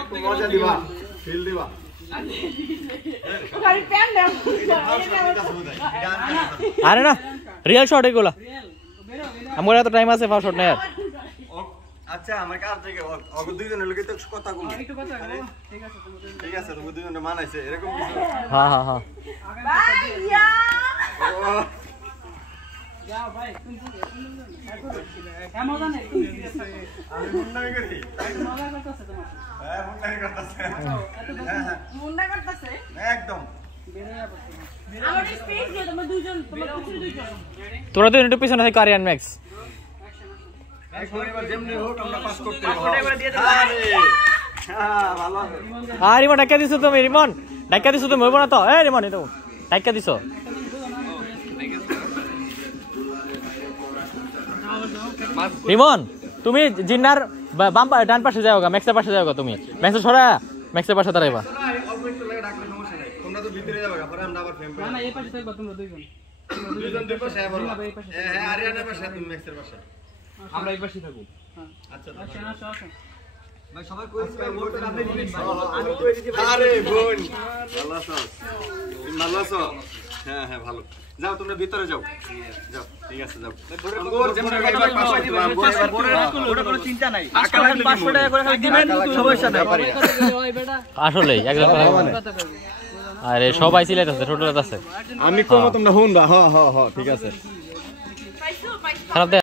একটু মজা দিবা ফিল দিবা আরে না রিয়েল শট এগুলা আমার এত টাইম আছে ফার্স্ট শট না আচ্ছা আমার কাছ থেকে অগ দুইজনের লগে তো কথা কম একটু কথা কও ঠিক আছে তুমি দুইজনে মানাইছে এরকম কিছু হ্যাঁ হ্যাঁ হ্যাঁ ভাইয়া যাও ভাই তুমি মজা নেই আমি মুন্ডা করি মজা করতেছে তোমার হ্যাঁ মুন্ডা করতেছে মুন্ডা করতেছে একদম আমার স্পেস দিয়ে তোমরা দুইজন তোমরা পিছনে দুইজন তোরা তো একটু পিছনে থেকে কারিয়ান ম্যাক্স এবার যেমনি হোক আমরা পাস করতে হবে হ্যাঁ ভালো আর রিমন ডাক্কা দিছো তুমি রিমন ডাক্কা দিছো তুমি হইব না তো এই রিমন এটা ডাক্কা দিছো রিমন তুমি জিন্নার বাম ডান পাশে যাওগা ম্যাক্সের পাশে যাওগা তুমি ম্যাক্স সরা ম্যাক্সের পাশে দাঁড়াইবা অল্প একটু লাগে ডাকলে সমস্যা নাই তোমরা তো ভিতরে যাবে পরে আমরা আবার ফ্রেম না না এই পাশে থাকবা তোমরা দুইজন দুইজন দুই পাশে আবার হ্যাঁ আরিয়ানার পাশে তুমি ম্যাক্সের পাশে আমরা এই পাশে থাকব আচ্ছা আসো আসো ভাই সবাই কই আপনি দিবেন আরে বোন ভালো আছো তুমি ভালো আছো হ্যাঁ হ্যাঁ ভালো যাও তোমরা ভিতরে যাও যাও ঠিক আছে যাও গোর যেমন এবার পাস দিবা ওটা কোনো চিন্তা নাই 500 টাকা করে দিবেন সমস্যা নাই আসলে একদম আরে সবাই সিলাইতেছে টোটাল আছে আমি কম তোমরা হুনবা হ্যাঁ হ্যাঁ হ্যাঁ ঠিক আছে পাইছো পাইছো খারাপ